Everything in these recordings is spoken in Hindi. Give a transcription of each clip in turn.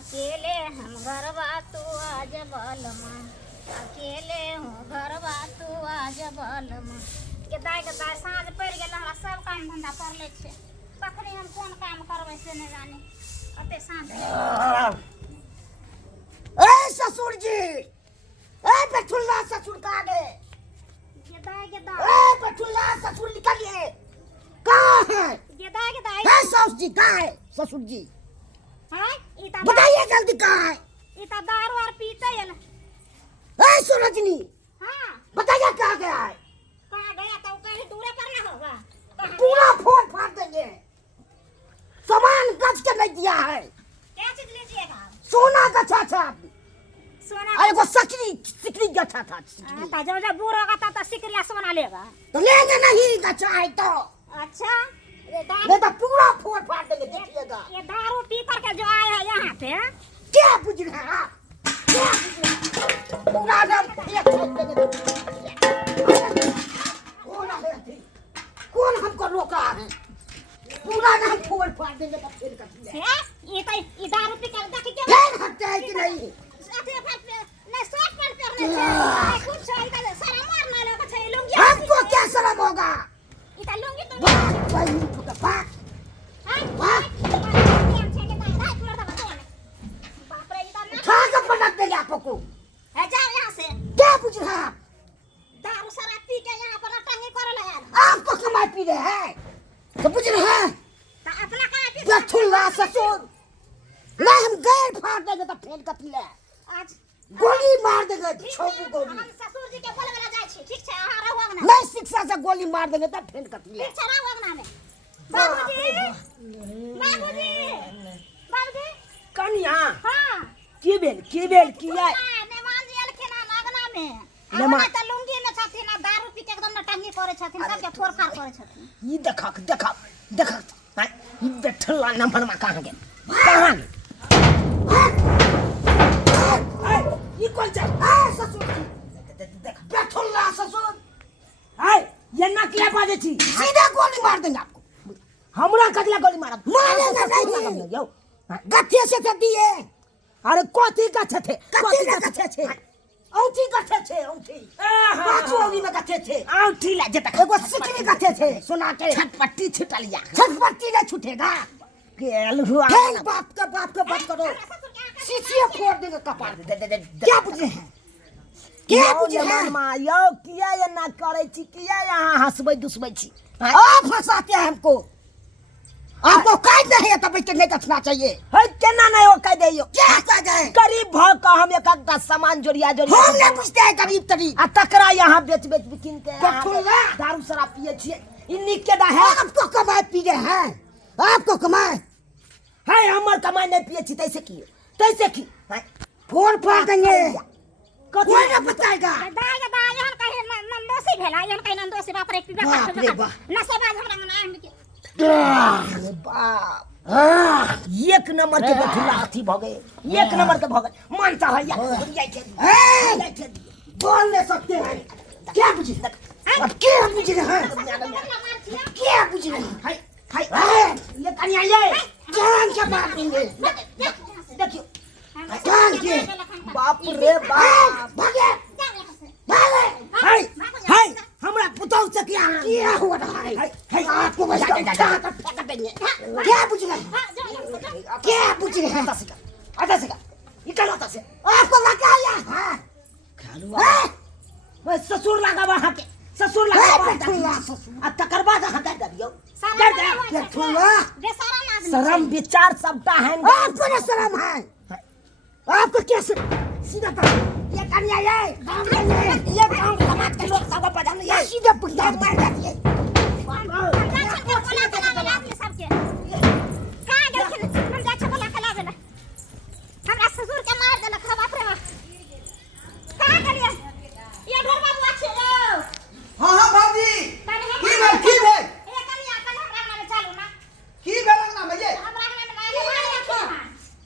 अकेले हम घरवा तू आज बलमा, अकेले हूँ घरवा तू आज बलमा। के दाय साँझ पड़ गया, हमरा सब काम धंधा कर ले छे, तखनी हम कौन काम करबै से नहीं जाने। अते साँझ ए ससुर जी, ए पेठुल्ला ससुर कहाँ गए? ए पेठुल्ला ससुर निकलिए, कहाँ है? है सास जी कहाँ है? ससुर जी बताइए जल्दी कहाँ है? इता दारू और पीते है ना। ए सूरजनी, हाँ बताइए कहाँ गया है? कहाँ गया तो कहीं दूर पर ना होगा। पूरा फोन फाड़ देंगे, सामान गज के नहीं दिया है। क्या चीज लीजिएगा? सोना गछा था, सोना अरे वो सिकरी गछा था। ता जब बूढ़ होगा तो सिकरिया सोना लेगा। तो लेंगे नहीं गछा है तो। अच्छा ये नहीं तो पूरा फोन फाड़ देंगे, देखिएगा। ये दारू पी करके जो आए हैं यहाँ पे, क्या बुझ रहे हैं आप? क्या बुझ रहे हैं? पूरा नाम एक फेंक देंगे। कौन हमको रोका है? पूरा नाम फोन फाड़ देंगे तो फिर कर ये दारू पी कर देख के फिर हटते हैं कि नहीं? नहीं शर्ट पैंट पहनने से कुछ चाहिए सारा मारना लगा छै लुंगी। हमको क्या शर्म होगा? इता लुंगी तो भाई तो बात खा के पटक देंगे आपको। है जा यहाँ से। क्या बुझ रहे हैं आप? दारू शराब पी के यहाँ पर टंगी कर ले यार। आपको कमाई पी रहे हैं तो बुझ रहे हैं? तो अपना कहाँ पी? पेठुल्ला ससुर, नहीं हम गैर फाड़ देंगे तो फेंक कर ले, आज गोली मार देंगे, छोटी गोली। हम ससुर जी के बोले वाला जाय छी, ठीक छै अहाँ रहू ना। मैं शिक्षा से गोली मार देंगे तो फेंक कर ले। ठीक छै रहू ना में। बाबूजी बाबूजी बाबूजी कन्या हां की भेल किया? मेहमान जी एलखिन हन अगना में। मेहमान त लुंगी में छथिन आ दारू पी के एकदम टंगी करे छथिन, सबके फोड़फाड़ करे छथिन। ई देखा हां ई बैठला नंबर में कहां गेल? कहां गेल? ये कौन चा? आ ससुर जी, देख पेठुल्ला ससुर, हाय ये ना किया बाजे छी? सीधा गोली मार देंगे आपको। हमरा कतला गोली मारब? मारेगा नहीं। यो गठिया से तो दिए, अरे कथी गथे थे? कथी का गठे छे? औंठी गठे छे, औंठी पांच औंठी में गठे छे। औंठी ला जे तक एगो सिकरी गठे छे सोना के। छटपट्टी छुटलिया छटपट्टी नहीं छूटेगा। गेल हुआ फेंक बाप का बात करो, शीशिया फोड़ देंगे कपार। क्या बुझे हैं? क्या बुझे हैं? मां यो किया ये ना करे छी? किया यहाँ हंसबै दुसबै छी? आप फंसाते हैं हमको। आपको काट नहीं है तब इसके नहीं कटना चाहिए। है केना नहीं हो कह दियो? क्या कह जाए? गरीब भ का हम एक एक सामान जोड़िया हम नहीं पूछते हैं गरीब तरीब। आ तकरा यहाँ बेच बिकिन के पेठुल्ला दारू शराब पिए छिए। इन्हीं के दा है आपको कमाई पी रहे हैं, आपको कमाई है हमर कमाई नहीं पिए छी तैसे की फोड़ फाड़ देंगे। कथी कोई नहीं बताएगा। दाय यहन कहे नंदोसी भेला, यहन कहे नंदोसी बाप रे पीबे बाप रे बाप। नसेबाज हमरा नाम के। अरे बाप एक नंबर के बैठुला अथी भ गए, एक नंबर के भ गए। मानता है या बोल नहीं सकते हैं। क्या बुझे? अब क्या बुझ रहे हैं? क्या बुझ रहे हैं? ये कन्या ये जान से मार देंगे। देखियो जान के बाप रे बाप भागे भागे। है हमरा पुतौ से क्या हो रहा है? आपको बस फेंक देंगे। क्या बुझ रहे हैं? क्या बुझ रहे हैं? आता से निकल आता से आपको लगाया है? मैं ससुर लगा वहां के ससुर लगा वहां आ तकर बाद हां दे दियो शर्म विचार सबटा है। आपको ना शर्म है? आपको क्या सीधा ये कन्या ये गांव समाज के लोग सब बजाने ये सीधा पुलिया मार जाती है। हाँ हाँ भाभी की भेल ना भैया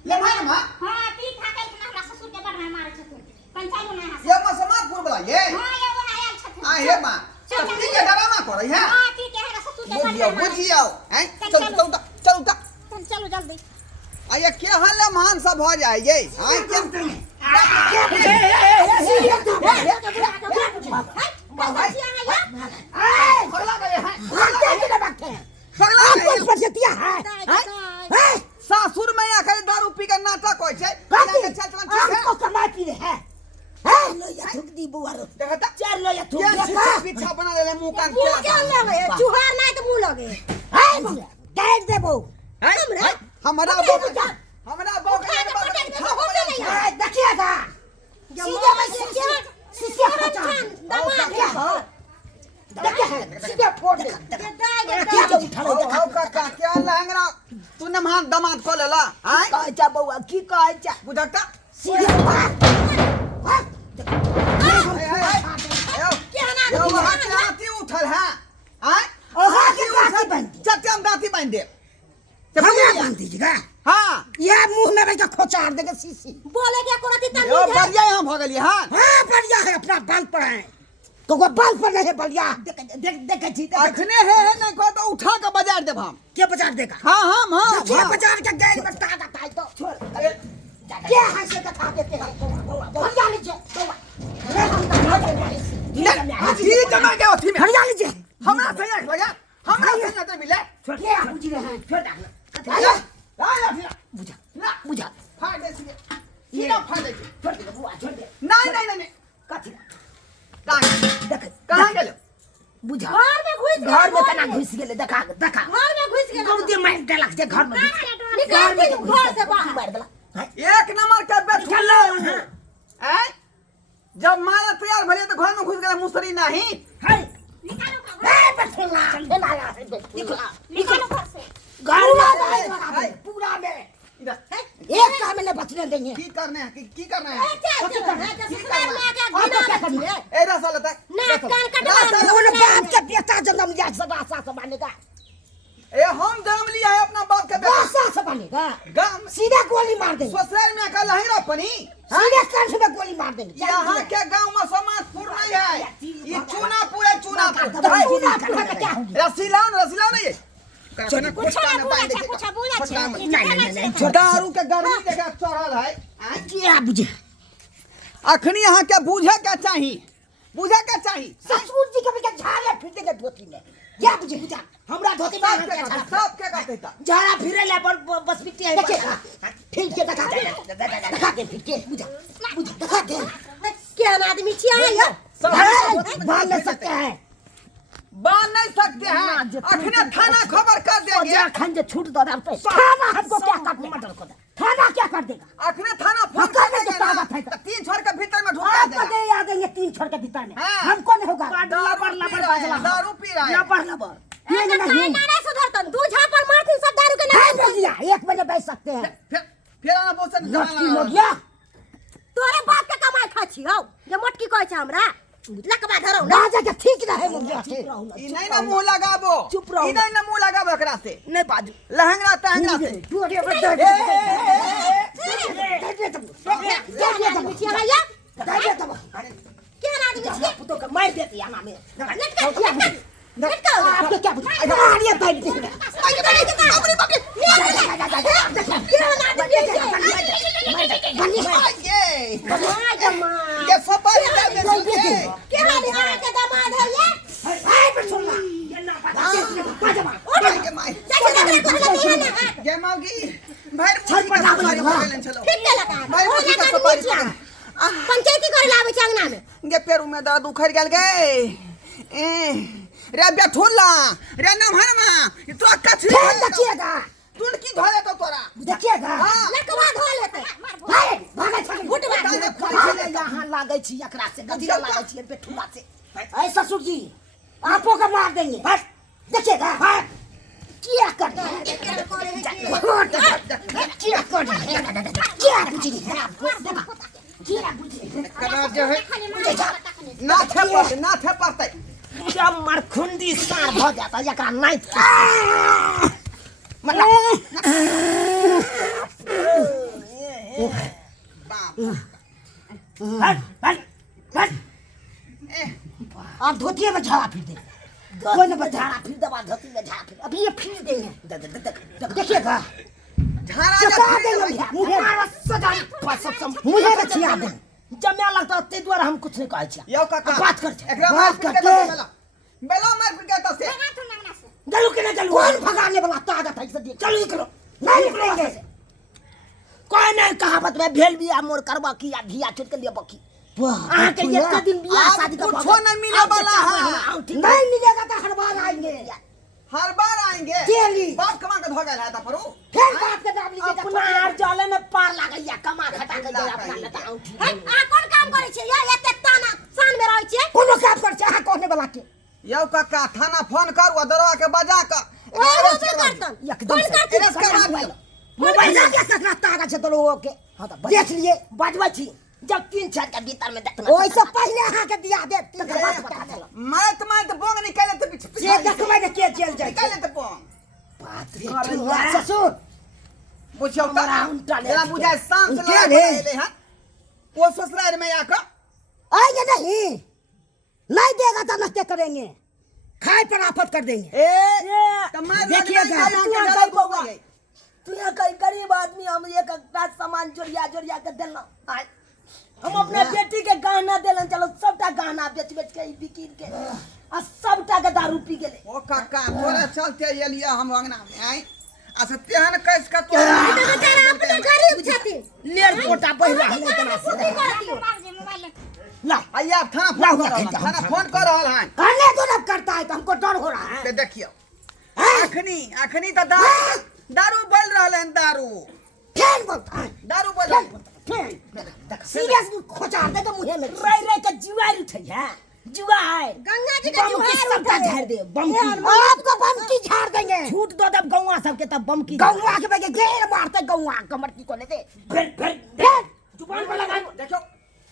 ले भाई ना ये मां समाजपुर वाला ये आ हे मां सब की के डरामा करे है बुझियो हैं चल चल चल चलो जल्दी आ ये के हल्ला मान सब हो जाए ये आई के सासुर में आकर दारू पी कर नाटक होय छै चल चल हमको कमाई पी रहे हैं लो या थूक दी बुआरो देखता चार लो या थूक क्या पीछा बना ले मुंह कान मुंह क्या लगे चुहार नहीं तो मुंह लगे हाय डाइट दे बो हमारा बाप देखिएगा सीधे में सीधे खोचा दमा क्या हो देखिए सीधे फोड़ दे क्या जो उठा ले हाउ का क्या लहंगरा तूने मान दामाद को लेला हैं कहै जा बौआ की कहै जा बुझता सीधे यो हाथी उठल है हैं ओहा के गाती बंदी चट्टम गाती बांध दे हमरा बांध दीजिएगा हां ये मुंह में बैठ के खोचार देगा सीसी बोले क्या कोराती तक यो बढ़िया यहां भ गेली हां हां बढ़िया है अपना बाल पर है तो को बाल पर नहीं बढ़िया देख जी अखने है नहीं को तो उठा के बाजार देब हम क्या बाजार देगा हां हम क्या बाजार के गैर में ताजा ताई तो छोड़ क्या हंसे का खा देते हैं बढ़िया लीजिए हाथी जमा के ओथी में बढ़िया लीजिए हमरा सही लगा हमरा सही तो मिले छोड़ के बुझी रहे हैं छोड़ डाल बुझा बुझा फाड़ दे सीधा फाड़ दे छोड़ दे बुआ छोड़ दे नहीं कथी देख कहां गेलो बुझा घर में कना घुस गेले देखा घर में घुस गेल गौदी मार देलक जे घर में निकाल दे घर से बाहर मार देलक एक नंबर के बैठल हैं जब मारा तैयार भले तो घर में घुस गया मुसरी नहीं है ए बठला लाया है निकलो घर से पूरा में एक काम में बचने देंगे की करने हैं की करना है ए रसा लेता उन बाप के बेटा जन्म लिया सदा सा बनेगा ए हम जन्म लिया है अपना बाप के बेटा सा सा बनेगा गांव सीधा गोली मार देंगे ससुराल में का लहरा पनी सीधे कंठ में गोली मार देंगे यहाँ के गांव में समाजपुर नहीं है ये चूनापुर है चूनापुर क्या होगा रसीला नहीं है दारू के गर्मी जगह चढ़ल है क्या बुझे अखनी यहाँ के बुझे के चाहिए ससुर जी के बेटा झाड़े फिर देंगे धोती में क्या बुझे बुझा हमरा धोती में सब के कहते था झाड़ा फिरे ला बस बिट्टी है फिर के दिखा के फिर के बुझा दिखा के क्या आदमी छिया बाल ले सकते हैं बांध नहीं सकते हैं अखने थाना खबर कर देंगे खंजे छूट दो थाना हमको क्या कर देगा थाना क्या कर देगा अखने थाना फोन कर देंगे 3 छोर के भीतर में ढुका देगा दे आ देंगे 3 छोर के भीतर में हमको नहीं होगा दारू पी रहा है लबर ये नहीं ना सुधरतन तू झापर मारती सब दारू के नाम भैया 1 बजे बेच सकते हैं फिर आना बोल लटकी हो गया तोरे बाप के कमाई खा छी हो ये मटकी कहै छै हमरा लकबा धरौ ना जा ठीक रहे मुझे ई नहीं ना मुंह लगाबो चुप रहो ई नहीं ना मुंह लगाबो एकरा से नहीं बाजू लहंगरा तहंगरा से पूरे पुतो का मार देती है हमें आपके क्या ये सपारी ये मागी भाई पंचायती करे लावे छै अंगना में गे पेरू में दर्द उखड़ गेल गे रे बेठुल्ला रे नमहरमा तो कथि देखिएगा तुन की धोले तो तोरा देखिएगा लकबा धो लेते भाई भागे छके गुट यहां लागे छी एकरा से गदिया लागे छी बेठुल्ला से ऐ ससुर जी आपो का मार देंगे बस देखिएगा क्या कर क्या बुझी क्या बुझी करा जो है ना थे पड़ते जब मरखुंडी सार भ जाता एकरा नहीं आप धोती में झाड़ा फिर दे कोई न झाड़ा फिर दबा धोती में झाड़ा फिर अभी ये फिर देंगे देखिएगा झाड़ा चका जा दे फिर मुहे सब मुहे के छिया दे जम्या लगता ते द्वारा हम कुछ नहीं कहै छियै यो काका बात कर एकरा बात मार करते के बेला मार के कहता से भगा तू नंगना से चलो के नहीं चलो कौन भगाने वाला ताकत है से चलो निकलो नहीं निकलेंगे कोई नहीं कहावत में भेल बिया मोर करवा की या घिया छुट के लिए बकी आहाँ के इतने दिन बियाह शादी का कुछ नहीं मिले वाला है नहीं मिलेगा तो हर बार आएंगे हर बार आएंगे डेली बाप कमा के धोगल है ता परो फिर बात के दाब लीजिए अपना यार जाले में पार लागैया कमा खटा के दे अपना लता औठी आ कौन काम करे छे या एते ताना सान में रहै छे कोनो काम कर चाहे कहने वाला के यो काका थाना फोन कर वो दरवा के बजा का ओ वो करतन एकदम से अरेस्ट करवा दियो मोबाइल के साथ रास्ता का छे तो लोगों के हां तो देख लिए बाजवा छी जब 3-4 के भीतर में देखना ओइसे पहले आहा के दिया दे तकर बाद पता चला मैं तो बोंग निकाले तो पीछे से देखबै ने के जेल जाय निकाले तो बोंग बात रे ससुर बुझियो हमारा उल्टा ले जरा बुझाए सांस उनके ले रे। ले हां वो ससुराल में आकर आएंगे नहीं देगा तो नष्ट करेंगे खाए पर आफत कर देंगे देखिएगा तू यहाँ कहीं गरीब आदमी हम एक सामान जोड़िया के देना हम अपने बेटी के गहना देलन चलो सबटा गहना बेच के बिकिर के आ सबटा के दारू पी गेले ओ काका तोरा चलते एलिया हम अंगना में आई अच्छा तेहन कैस का तो बेचारा अपने गरीब छथिन लेर पोटा बह रहले तना से मोबाइल ला आइए आप थाना फोन कर रहा है करने तो जब करता है तो हमको डर हो रहा है पे देखियो अखनी तो दारू बोल रहा है दारू फेन बोलता है दारू बोल रहा है फेन सीरियस खोचा दे के मुंह में रह के जुआर उठै है जुआ है गंगा जी का बम की जुआर सबका झाड़ दे बम की आपको बम की झाड़ देंगे झूठ दो तब गौवा सबके तब बम की गौवा के बगे घेर मारते गौवा कमर की को ले दे फिर जुबान पर लगा देखो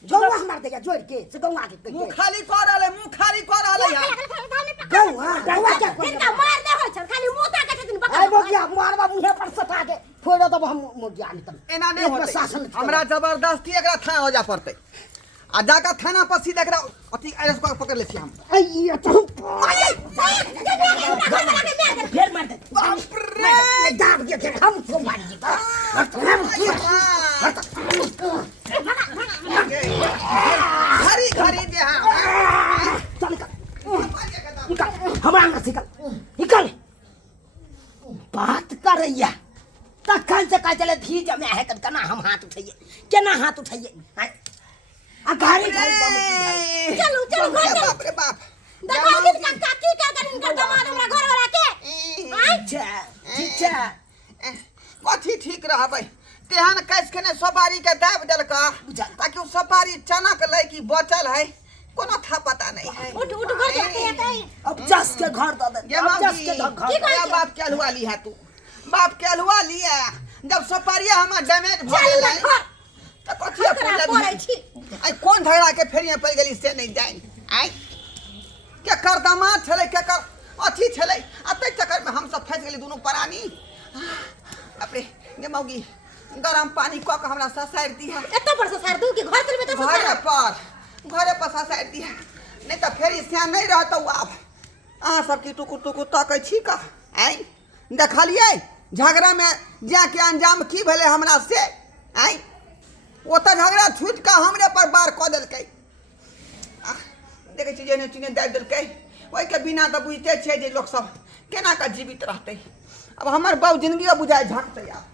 गौवा मार देगा जोड़ के से गौवा के मुंह खाली कर रहा है मुंह खाली कर रहा है यार गौवा क्या कोई इनका मार दे हो छन खाली मुंह ताके छथिन आई बका बोगिया मारवा मुंह पर सटा के फोड़ो तब हम मुगिया निकल एना नहीं होते हमरा जबरदस्ती एकरा थाना हो जा पड़ते आ जाका थाना पर सीधा एकरा अथी अरेस्ट कर पकड़ लेछी हम आई तो फिर मार दे बाप रे दाब के हमको मार घरी घरी दे हां चल निकल हमरा अंग से निकल बात कर रही है तखन से कह चले थी जब मैं है कना हम हाथ उठाइए केना हाथ उठाइए आ गाड़ी चलो चलो घर बाप रे बाप देखो कि काकी का कर इनकर दामाद हमरा घर वाला के ठीक है कथी ठीक रहबै तेहन कैस के ने सवारी के दाब देलका ताकि उ सवारी चना के लै की बचल है कोनो था पता नहीं है उठ उठ घर जाते हैं अब जस के घर दे दे ये अब जस मांगी के घर की कहै क्या छै? बाप के अलवा ली है तू बाप के अलवा लिया जब सपारिया हमार डैमेज भ चल गेलै घर त कथी खतरा पड़ै छी आई कौन झगड़ा के फेरिया पड़ गेली से नहीं जाई आई के कर दामाद छले के कर अथी छले अते चक्कर में हम सब फंस गेली दोनों प्राणी बाप रे ये मौगी गरम पानी क के हमरा ससार दी है एतो पर से सार दू कि घर में तो घरे पर ससार दी है नहीं तो फेर सियान नहीं रहत अब अहाँ सब की टुकु टुकु तकै छी का आई देखलिए झगड़ा में जा के अंजाम की भेले हमरा से आई वो तो झगड़ा छूट के हमरे पर बार क देलकै देखे छी जेने चिने दाबि देलकै ओहि के बिना तो बुझते छै जे लोग सब केना के जीवित रहतै अब हमर बाबू जिंदगी बुझाय झकतै आब